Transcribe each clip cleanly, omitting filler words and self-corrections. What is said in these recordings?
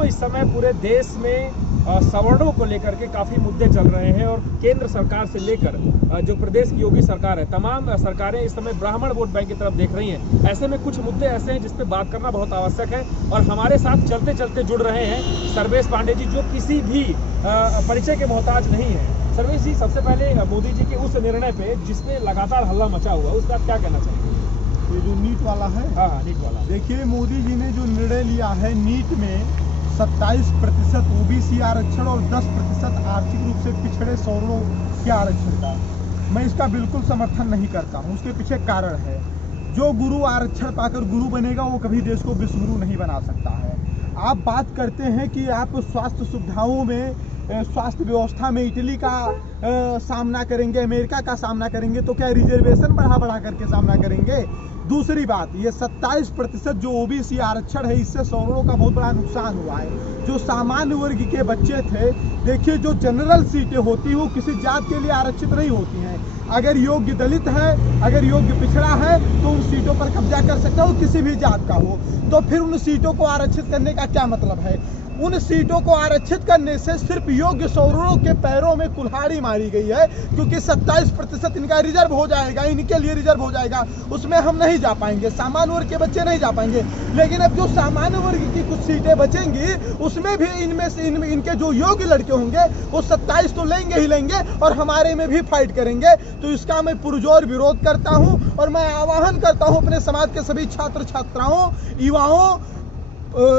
दोस्तों, इस समय पूरे देश में सवर्णों को लेकर के काफ़ी मुद्दे चल रहे हैं और केंद्र सरकार से लेकर जो प्रदेश की योगी सरकार है, तमाम सरकारें इस समय ब्राह्मण वोट बैंक की तरफ देख रही हैं। ऐसे में कुछ मुद्दे ऐसे हैं जिस पे बात करना बहुत आवश्यक है और हमारे साथ चलते चलते जुड़ रहे हैं सर्वेश पांडे जी, जो किसी भी परिचय के मोहताज नहीं है। सर्वेश जी, सबसे पहले मोदी जी के उस निर्णय पे जिसपे लगातार हल्ला मचा हुआ, उसका क्या कहना चाहिए? ये जो नीट वाला है, हाँ, नीट वाला। देखिए, मोदी जी ने जो निर्णय लिया है नीट में 27% ओबीसी आरक्षण और 10% आर्थिक रूप से पिछड़े सवर्णों के आरक्षण का, मैं इसका बिल्कुल समर्थन नहीं करता हूँ। उसके पीछे कारण है, जो गुरु आरक्षण पाकर गुरु बनेगा वो कभी देश को विश्वगुरु नहीं बना सकता है। आप बात करते हैं कि आप स्वास्थ्य सुविधाओं में, स्वास्थ्य व्यवस्था में इटली का सामना करेंगे, अमेरिका का सामना करेंगे, तो क्या रिजर्वेशन बढ़ा बढ़ा करके सामना करेंगे? दूसरी बात, ये 27% जो ओबीसी आरक्षण है, इससे सवर्णों का बहुत बड़ा नुकसान हुआ है। जो सामान्य वर्ग के बच्चे थे, देखिए, जो जनरल सीटें होती हैं वो किसी जात के लिए आरक्षित नहीं होती हैं। अगर योग्य दलित है, अगर योग्य पिछड़ा है, तो उन सीटों पर कब्जा कर सकता है, वो किसी भी जात का हो। तो फिर उन सीटों को आरक्षित करने का क्या मतलब है? उन सीटों को आरक्षित करने से सिर्फ योग्य सवर्णों के पैरों में कुल्हाड़ी मारी गई है, क्योंकि 27% इनका रिजर्व हो जाएगा, इनके लिए रिजर्व हो जाएगा, उसमें हम नहीं जा पाएंगे, सामान्य वर्ग के बच्चे नहीं जा पाएंगे। लेकिन अब जो सामान्य वर्ग की कुछ सीटें बचेंगी, उसमें भी इनमें से इनके जो योग्य लड़के होंगे वो 27 तो लेंगे ही लेंगे और हमारे में भी फाइट करेंगे। तो इसका मैं पुरजोर विरोध करता हूँ और मैं आह्वान करता हूँ अपने समाज के सभी छात्र छात्राओं, युवाओं,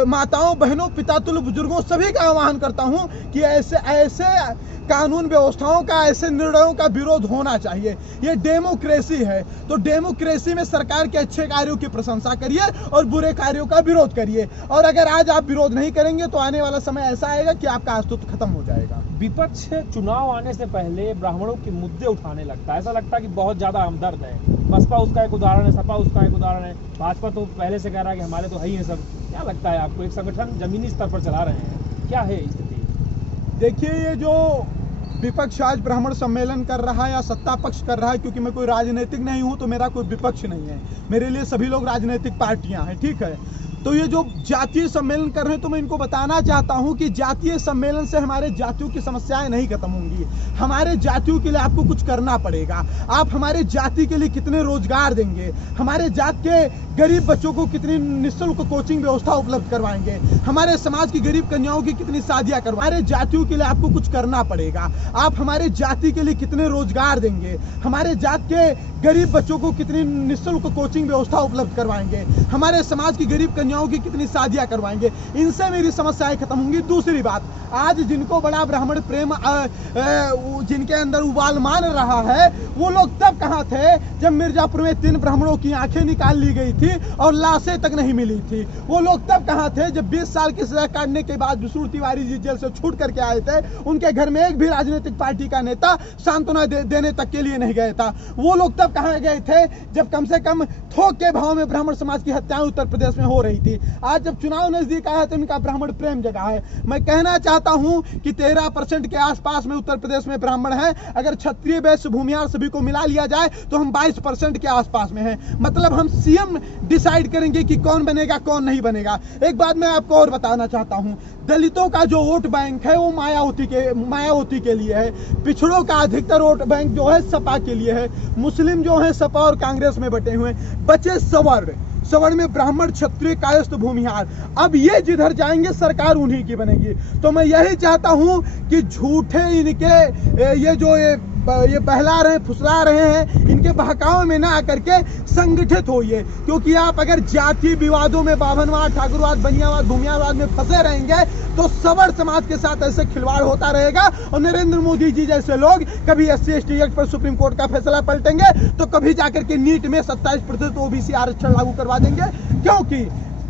माताओं, बहनों, पितातुल्य बुजुर्गों, सभी का आह्वान करता हूं कि ऐसे कानून व्यवस्थाओं का, ऐसे निर्णयों का विरोध होना चाहिए। ये डेमोक्रेसी है, तो डेमोक्रेसी में सरकार के अच्छे कार्यों की प्रशंसा करिए और बुरे कार्यों का विरोध करिए। और अगर आज आप विरोध नहीं करेंगे तो आने वाला समय ऐसा आएगा कि आपका अस्तित्व खत्म हो जाएगा। विपक्ष चुनाव आने से पहले ब्राह्मणों के मुद्दे उठाने लगता है, ऐसा लगता है कि बहुत ज्यादा हमदर्द है। बसपा उसका एक उदाहरण है, सपा उसका एक उदाहरण है, भाजपा तो पहले से कह रहा है कि हमारे तो है ही है सब। क्या लगता है आपको, एक संगठन जमीनी स्तर पर चला रहे हैं, क्या है स्थिति? देखिए, ये जो विपक्ष आज ब्राह्मण सम्मेलन कर रहा है या सत्ता पक्ष कर रहा है, क्योंकि मैं कोई राजनीतिक नहीं हूं तो मेरा कोई विपक्ष नहीं है, मेरे लिए सभी लोग राजनीतिक पार्टियां हैं, ठीक है। तो ये जो जातीय सम्मेलन कर रहे हैं, तो मैं इनको बताना चाहता हूं कि जातीय सम्मेलन से हमारे जातियों की समस्याएं नहीं खत्म होंगी। हमारे जातियों के लिए आपको कुछ करना पड़ेगा। आप हमारे जाति के लिए कितने रोजगार देंगे, हमारे जात के गरीब बच्चों को कितनी निःशुल्क कोचिंग व्यवस्था उपलब्ध करवाएंगे, हमारे समाज की गरीब कन्याओं की कितनी शादियां करवाएंगे। हमारे जातियों के लिए आपको कुछ करना पड़ेगा। आप हमारे जाति के लिए कितने रोजगार देंगे, हमारे जात के गरीब बच्चों को कितनी निःशुल्क कोचिंग व्यवस्था उपलब्ध करवाएंगे, हमारे समाज की गरीब कन्याओं की कितनी शादियां करवाएंगे। इनसे मेरी समस्याएं खत्म होंगी। दूसरी बात, आज जिनको बड़ा ब्राह्मण प्रेम जिनके अंदर उबालमान रहा है, वो लोग तब कहां थे जब मिर्जापुर में 3 ब्राह्मणों की आंखें निकाल ली गई थी और लाशें तक नहीं मिली थी? वो लोग तब कहां थे जब 20 साल की सजा काटने के बाद विष्णु तिवारी जी जेल से छूट करके आए थे? उनके घर में एक भी राजनीतिक पार्टी का नेता सांत्वना देने तक के लिए नहीं गया था। वो लोग तब कहां गए थे जब कम से कम थोक के भाव में ब्राह्मण समाज की हत्याएं उत्तर प्रदेश में हो रही थी? आज जब चुनाव नजदीक आया तो इनका ब्राह्मण प्रेम जगा है। मैं कहना चाहता हूं कि 13% के आसपास में उत्तर प्रदेश में ब्राह्मण हैं। अगर क्षत्रिय, वैश्य, भूमिहार सभी को मिला लिया जाए तो हम 22% के आसपास में हैं। मतलब हम सीएम डिसाइड करेंगे कि कौन बनेगा, कौन नहीं बनेगा। एक बात मैं आपको और बताना चाहता हूं, दलितों का जो वोट बैंक है वो मायावती के लिए है। पिछड़ों का अधिकतर वोट बैंक जो है सपा के लिए है। मुस्लिम जो है सपा और कांग्रेस में बटे हुए। बचे सवर्ण में ब्राह्मण, क्षत्रिय, कायस्थ, भूमिहार। अब ये जिधर जाएंगे सरकार उन्हीं की बनेगी। तो मैं यही चाहता हूं कि झूठे इनके ये बहला रहे, फुसला रहे हैं, इनके बहकाव में ना आकर के संगठित होइए। क्योंकि आप अगर जातीय विवादों में, बाभनवाद, ठाकुरवाद, बनियावाद, भूमियावाद में फंसे रहेंगे तो सवर्ण समाज के साथ ऐसे खिलवाड़ होता रहेगा। और नरेंद्र मोदी जी जैसे लोग कभी SC/ST एक्ट पर सुप्रीम कोर्ट का फैसला पलटेंगे तो कभी जाकर के नीट में 27% ओबीसी आरक्षण लागू करवा देंगे। क्योंकि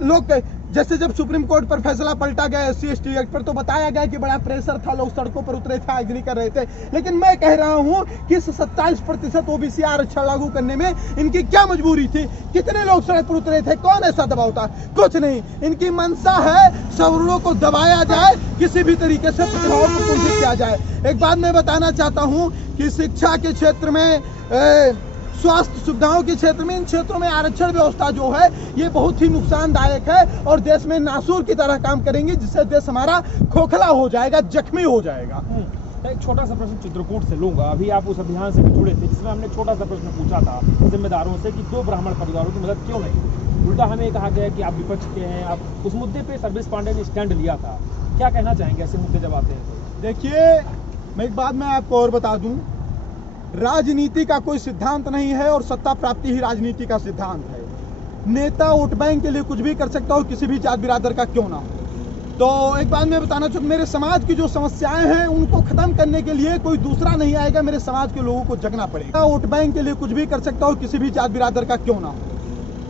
लोग जैसे जब सुप्रीम कोर्ट पर फैसला पलटा गया SC/ST एक्ट पर तो बताया गया कि बड़ा प्रेशर था, लोग सड़कों पर उतरे थे, अग्नि कर रहे थे। लेकिन मैं कह रहा हूं कि इस 27% ओबीसी आरक्षण लागू करने में इनकी क्या मजबूरी थी? कितने लोग सड़क पर उतरे थे? कौन ऐसा दबाव था? कुछ नहीं। इनकी मंशा है सवर्णों को दबाया जाए, किसी भी तरीके से प्रतिभाओं को कुंठित किया जाए। एक बात मैं बताना चाहता हूं कि शिक्षा के क्षेत्र में स्वास्थ्य सुविधाओं के क्षेत्र में, इन क्षेत्रों में आरक्षण व्यवस्था जो है ये बहुत ही नुकसानदायक है और देश में नासूर की तरह काम करेंगे, जिससे देश हमारा खोखला हो जाएगा, जख्मी हो जाएगा। एक छोटा सा प्रश्न चित्रकूट से लूंगा। अभी आप उस अभियान से भी जुड़े थे जिसमें हमने छोटा सा प्रश्न पूछा था जिम्मेदारों से कि 2 ब्राह्मण परिवारों की मदद क्यों नहीं। उल्टा हमें कहा गया कि आप विपक्ष के हैं। आप उस मुद्दे पे सर्विस पांडे ने स्टैंड लिया था। क्या कहना चाहेंगे ऐसे मुद्दे जब आते हैं तो? देखिए, मैं एक बात मैं आपको और बता दूं, राजनीति का कोई सिद्धांत नहीं है और सत्ता प्राप्ति ही राजनीति का सिद्धांत है। नेता वोट बैंक के लिए कुछ भी कर सकता हो, किसी भी जात बिरादर का क्यों ना हो। तो एक बात मैं बताना चाहूँ, मेरे समाज की जो समस्याएं हैं उनको खत्म करने के लिए कोई दूसरा नहीं आएगा, मेरे समाज के लोगों को जगना पड़ेगा। वोट बैंक के लिए कुछ भी कर सकता हो, किसी भी जात बिरादर का क्यों ना हो।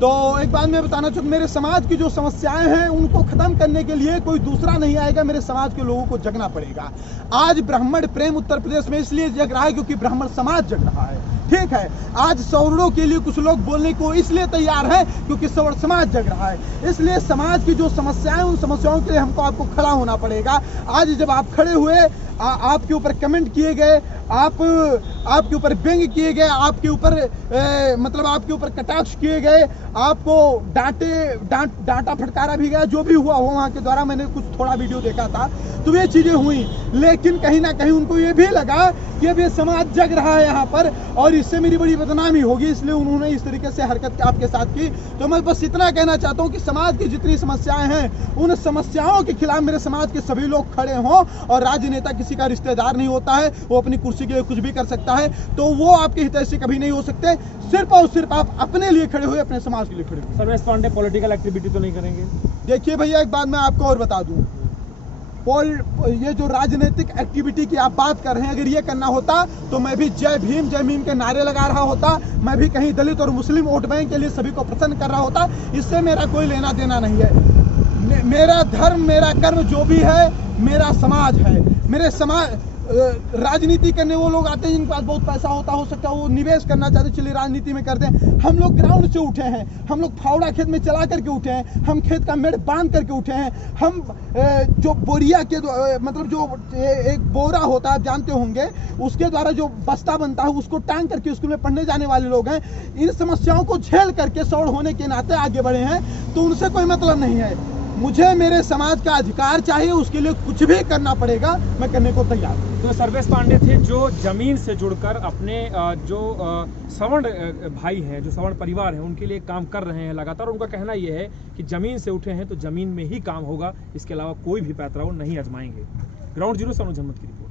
तो एक बात मैं बताना चाहूँ, मेरे समाज की जो समस्याएं हैं उनको खत्म करने के लिए कोई दूसरा नहीं आएगा, मेरे समाज के लोगों को जगना पड़ेगा। आज ब्राह्मण प्रेम उत्तर प्रदेश में इसलिए जग रहा है क्योंकि ब्राह्मण समाज जग रहा है, ठीक है। आज सवर्णों के लिए कुछ लोग बोलने को इसलिए तैयार हैं क्योंकि सवर्ण समाज जग रहा है। इसलिए समाज की जो समस्याएं, उन समस्याओं के लिए हमको आपको खड़ा होना पड़ेगा। आज जब आप खड़े हुए, आपके ऊपर कमेंट किए गए, आपके ऊपर व्यंग किए गए, आपके ऊपर मतलब आपके ऊपर कटाक्ष किए गए, आपको डांटा फटकारा भी गया, जो भी हुआ हो वहाँ के द्वारा, मैंने कुछ थोड़ा वीडियो देखा था, तो ये चीजें हुई। लेकिन कहीं ना कहीं उनको ये भी लगा कि अब ये समाज जग रहा है यहाँ पर और इससे मेरी बड़ी बदनामी होगी, इसलिए उन्होंने इस तरीके से हरकत आपके साथ की। तो मैं बस इतना कहना चाहता हूँ कि समाज की जितनी समस्याएं हैं, उन समस्याओं के खिलाफ मेरे समाज के सभी लोग खड़े हों। और राजनेता किसी का रिश्तेदार नहीं होता है, वो अपनी कुर्सी के लिए कुछ भी कर सकता है, तो वो आपके हितैषी कभी नहीं हो सकते। सिर्फ और सिर्फ आप अपने लिए खड़े हुए, अपने समाज के लिए खड़े हुए। सर्वेश पांडे पॉलिटिकल एक्टिविटी तो नहीं करेंगे? देखिए भैया, एक बात मैं आपको और बता दूं, ये जो राजनीतिक एक्टिविटी की आप बात कर रहे हैं, अगर ये करना होता तो मैं भी जय भीम के नारे लगा रहा होता, मैं भी कहीं दलित और मुस्लिम वोट बैंक के लिए सभी को प्रसन्न कर रहा होता। इससे मेरा कोई लेना देना नहीं है। मेरा धर्म, मेरा कर्म जो भी है, मेरा समाज है। मेरे समाज, राजनीति करने वो लोग आते हैं जिनके पास बहुत पैसा होता, हो सकता है वो निवेश करना चाहते, चलिए राजनीति में करते हैं। हम लोग ग्राउंड से उठे हैं, हम लोग फावड़ा खेत में चला करके उठे हैं, हम खेत का मेड़ बांध करके उठे हैं। हम जो बोरिया के मतलब जो एक बोरा होता है, आप जानते होंगे, उसके द्वारा जो बस्ता बनता है उसको टांग करके स्कूल में पढ़ने जाने वाले लोग हैं। इन समस्याओं को झेल करके सौड़ होने के नाते आगे बढ़े हैं, तो उनसे कोई मतलब नहीं है। मुझे मेरे समाज का अधिकार चाहिए, उसके लिए कुछ भी करना पड़ेगा, मैं करने को तैयार हूँ। तो सर्वेश पांडे थे जो जमीन से जुड़कर अपने जो सवर्ण भाई हैं, जो सवर्ण परिवार हैं, उनके लिए काम कर रहे हैं लगातार। उनका कहना यह है कि जमीन से उठे हैं तो जमीन में ही काम होगा, इसके अलावा कोई भी पैतराव नहीं आजमाएंगे। ग्राउंड जीरो से अनुज अहमद की रिपोर्ट।